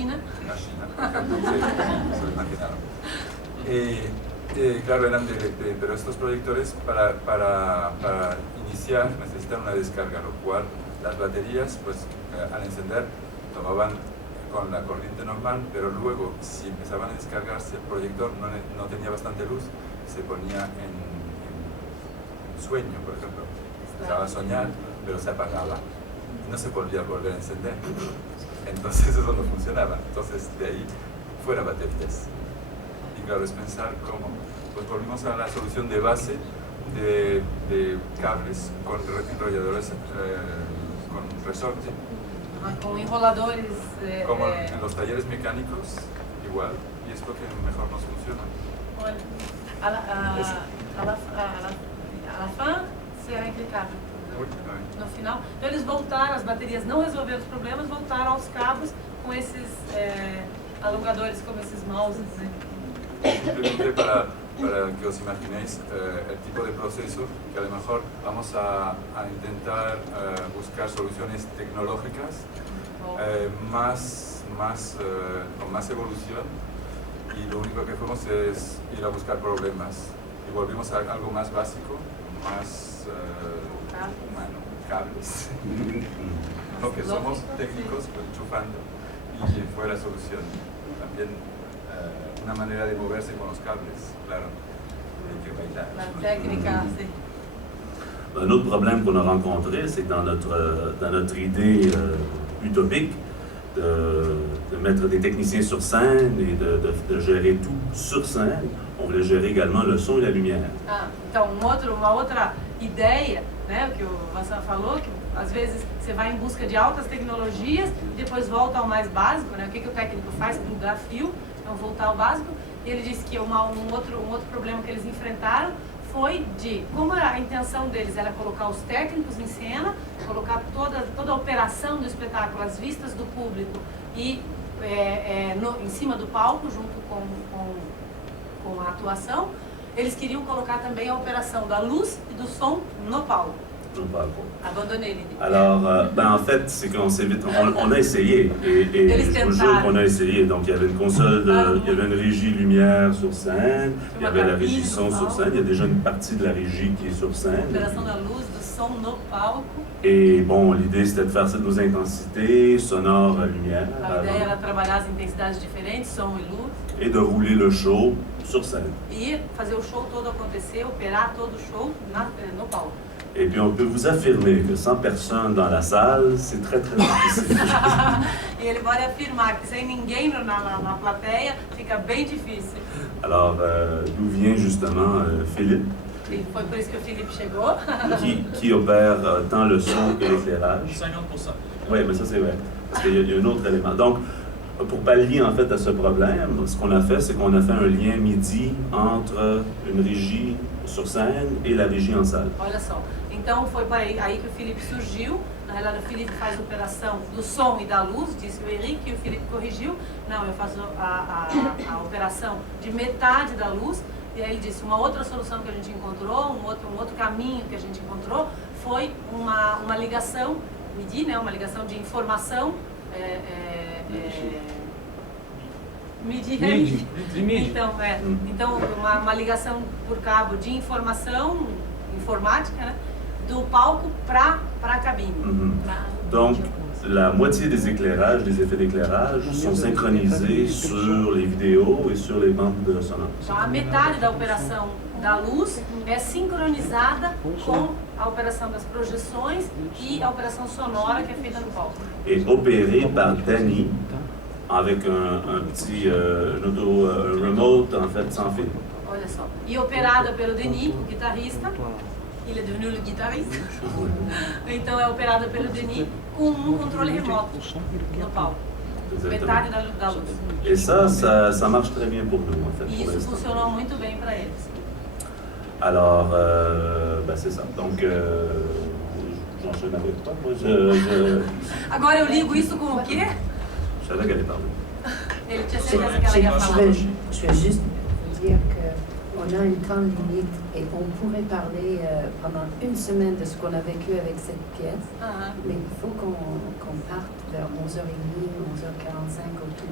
China. En China, por ejemplo, se lo imaginaron. Claro, eran pero estos proyectores para iniciar necesitan una descarga, lo cual las baterías, pues al encender, tomaban con la corriente normal, pero luego, si empezaban a descargarse, el proyector no tenía bastante luz, se ponía en sueño, por ejemplo. Empezaba a soñar, pero se apagaba. No se podía volver a encender. Entonces eso no funcionaba. Entonces de ahí fuera baterías. Y claro, es pensar cómo. Pues volvimos a la solución de base de cables con enrolladores con resorte. Con enroladores. Como en los talleres mecánicos, igual. Y es lo que mejor nos funciona. Olha, a la fin, será impecável. No final, então eles voltaram, as baterias não resolveram os problemas, voltaram aos cabos com esses alongadores como esses mouses. Simplemente para que os imaginéis el tipo de proceso que a lo mejor vamos a intentar buscar soluciones tecnológicas con más evolución, y lo único que fuimos es ir a buscar problemas y volvimos a algo más básico, más humano, cables. Porque somos técnicos pues, enchufando, y fue la solución. También una manera de moverse con los cables, claro. Hay que bailar. La técnica, sí. Un autre problème qu'on a rencontré, c'est que dans notre idée utopique de mettre des techniciens sur scène et de gérer tout sur scène, on voulait gérer également le son et la lumière. Então, uma outra ideia, né, que o Vincent falou, que às vezes você vai em busca de altas tecnologias, depois volta ao mais básico, né, o que o técnico faz? Plugar fio, então voltar ao básico. E ele disse que um outro problema que eles enfrentaram foi de, como a intenção deles era colocar os técnicos em cena, colocar toda a operação do espetáculo, as vistas do público e em cima do palco, junto com a atuação, eles queriam colocar também a opération da luz et du son no palco. Abandonner l'idée. Alors, en fait, c'est qu'on s'est vite, on a essayé, et je vous jure qu'on a essayé. Donc, il y avait une console, il y avait une régie lumière sur scène, il y avait la régie son sur scène, il y a déjà une partie de la régie qui est sur scène. Opération da luz, do som no palco. Et bon, l'idée c'était de faire ça nos intensités, sonore, lumière. A ideia era trabalhar as intensidades diferentes, som e luz. Et de rouler le show sur scène. E fazer o show todo acontecer, operar todo o show no palco. Et puis on peut vous affirmer que sans personne dans la salle, c'est très très difficile. E ele pode afirmar que sem ninguém na plateia fica bem difícil. Alors, d'où vient justement Philippe? E foi por isso que o Philippe chegou. qui opère tant le son et l'éclairage. 50%. Oui, mais ça c'est vrai, parce qu'il y a un autre élément. Donc, pour pallier en fait à ce problème, ce qu'on a fait, c'est qu'on a fait un lien MIDI entre une régie sur scène et la régie en salle. Olha só, então foi por aí que o Philippe surgiu. Na realidade, o Philippe faz a operação do som e da luz, disse o Henrique, e o Philippe corrigiu. Não, eu faço a operação de metade da luz. E aí ele disse, uma outra solução que a gente encontrou, um outro caminho que a gente encontrou, foi uma ligação, MIDI, né, uma ligação de informação, MIDI. Então uma ligação por cabo de informação, informática, né, do palco para a cabine. Donc, la moitié des éclairages, des effets d'éclairage sont synchronisés sur les vidéos et sur les bandes sonores. Então, a metade da operação da luz é sincronizada com a operação das projeções e a operação sonora que é feita no palco. Et opérée par Danny avec un petit remote en fait sans fil. Olha só. E operada pelo Denis, o guitarrista. Ele é devenu le guitarrista. Então é operada pelo Denis com um controle remoto no palco. Metade da luz. Et ça marche très bien pour nous en fait. E isso funcionou muito bem para eles. Alors, c'est ça. Donc, j'enchaîne avec toi. Moi, Agora eu ligo isso com o quê? Je savais qu'elle allait parler. Ele tinha certeza que ela ia falar. Je vais juste dire qu'on a un temps limite et on pourrait parler pendant une semaine de ce qu'on a vécu avec cette pièce. Mais il faut qu'on parte vers 11h30, 11h45 au tout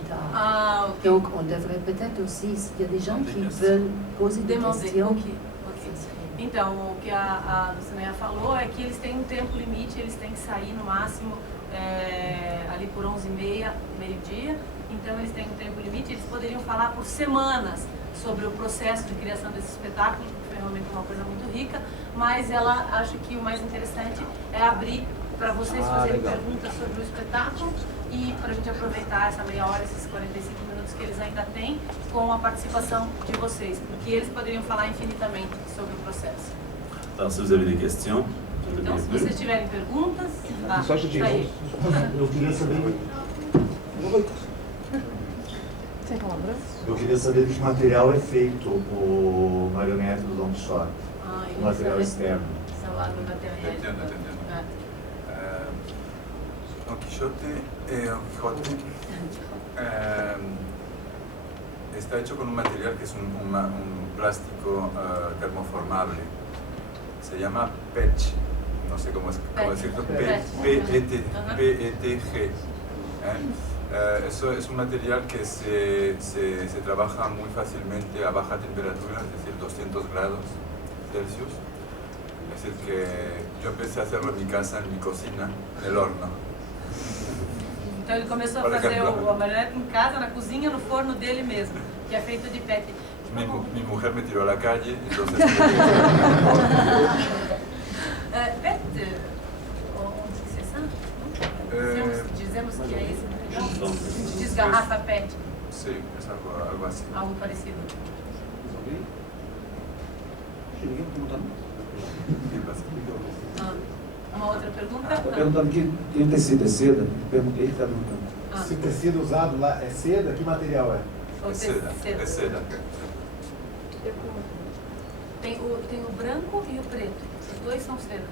Donc, on devrait peut-être aussi, s'il y a des gens qui veulent poser des questions. Então, o que a Lucinéia falou é que eles têm um tempo limite, eles têm que sair no máximo ali por 11h30, meio-dia. Então, eles têm um tempo limite, eles poderiam falar por semanas sobre o processo de criação desse espetáculo, que foi realmente uma coisa muito rica, mas ela acha que o mais interessante é abrir para vocês fazerem perguntas sobre o espetáculo e para a gente aproveitar essa meia hora, esses 45 minutos que eles ainda têm, com a participação de vocês, porque eles poderiam falar infinitamente sobre o processo. Alors, si vous avez des questions, então, se vocês tiverem perguntas... Só aí. Eu queria saber... Eu queria saber de que material é feito o marionete do Don Quixote, o material externo. Don Quijote está hecho con un material que es un plástico termoformable. Se llama PETG, no sé cómo decirlo, PETG. Eso es un material que se trabaja muy fácilmente a baja temperatura, es decir, 200 grados Celsius. Es decir, que yo empecé a hacerlo en mi casa, en mi cocina, en el horno. Então ele começou a fazer a marionete em casa, na cozinha, no forno dele mesmo, que é feito de PET. Mi mujer me tiró a la calle, entonces... PET, c'est ça? Dizemos que é esse material? Desgarrafa PET. Sim, é algo assim. Algo parecido. Uma outra pergunta? Estou perguntando que o tecido é seda. Perguntei, ele está perguntando. Se o tecido usado lá é seda, que material é? É seda. É seda. Tem o branco e o preto. Os dois são seda.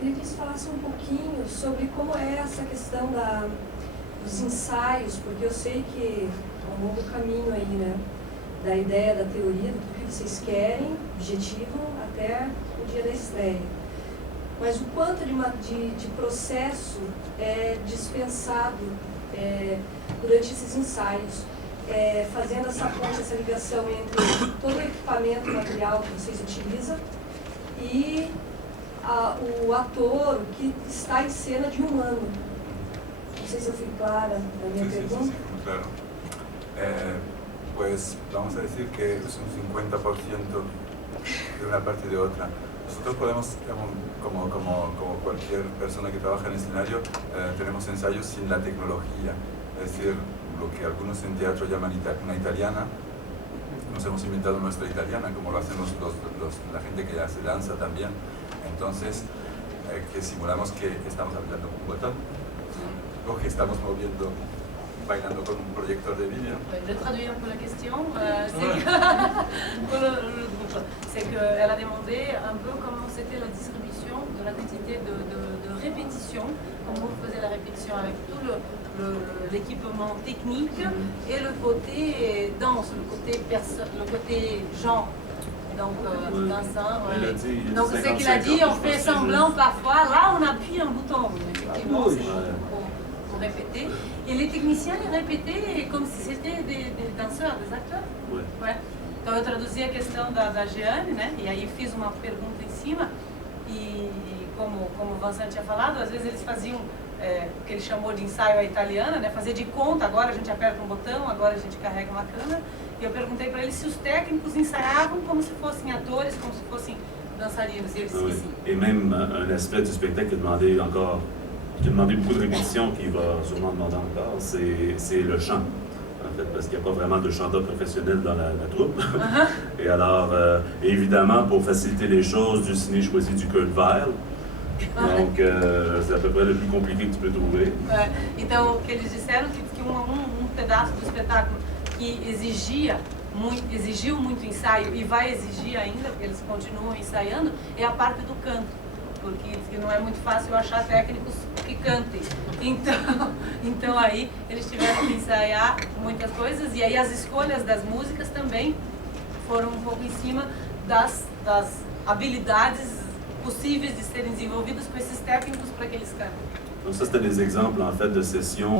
Queria que você falasse um pouquinho sobre como é essa questão dos ensaios, porque eu sei que é um longo caminho aí, né? Da ideia, da teoria, do que vocês querem, objetivam, até o dia da estreia. Mas o quanto de processo é dispensado durante esses ensaios, fazendo essa ponte, essa ligação entre todo o equipamento material que vocês utilizam e o ator que está em cena de um ano. Não sei se eu fui clara na minha pergunta. Sí, claro. Pues vamos a decir que es un 50% de una parte y de otra. Nosotros podemos, como cualquier persona que trabaja en escenario, tenemos ensayos sin la tecnología, es decir, lo que algunos en teatro llaman una italiana. Nos hemos inventado nuestra italiana, como lo hacen la gente que hace danza también. Entonces, que simulamos que estamos apretando un botón o que estamos moviendo, bailando con un proyector de vídeo. Je vais traduire un peu la question. C'est qu'elle a demandé un peu comment c'était la distribution de la quantité de répétition, comment vous faisiez la répétition avec tout l'équipement technique et le côté danse, le côté genre. Donc, dansant. Donc, ce qu'il a dit, on fait semblant parfois. Là, on appuie un bouton. Effectivement, c'est pour répéter. Et les techniciens, ils répétaient comme si c'était des danseurs, des acteurs. Ouais. Então, eu traduzi a questão da Jeane, né? E aí fiz uma pergunta em cima. E como o Vincent tinha falado, às vezes eles faziam o que ele chamou de ensaio à italiana, né? Fazer de conta, agora a gente aperta um botão, agora a gente carrega uma câmera. E eu perguntei para eles se os técnicos ensaiavam como se fossem atores, como se fossem dançarinos. E eles disseram sim. Et même un aspect du spectacle qui a demandé beaucoup de répétitions, qui va sûrement demander encore, c'est le chant. En fait, parce qu'il n'y a pas vraiment de chanteur professionnel dans la troupe. Et alors, évidemment, pour faciliter les choses, Dulcinée choisit du Kurt Weill. Donc, c'est à peu près le plus compliqué que tu peux trouver. Então, o que eles disseram que um pedaço do espetáculo que exigiu muito ensaio e vai exigir ainda, porque eles continuam ensaiando, é a parte do canto, porque não é muito fácil achar técnicos que cantem. Então aí eles tiveram que ensaiar muitas coisas, e aí as escolhas das músicas também foram um pouco em cima das habilidades possíveis de serem desenvolvidas com esses técnicos para que eles cantem. Donc ça, c'était des exemples en fait de sessions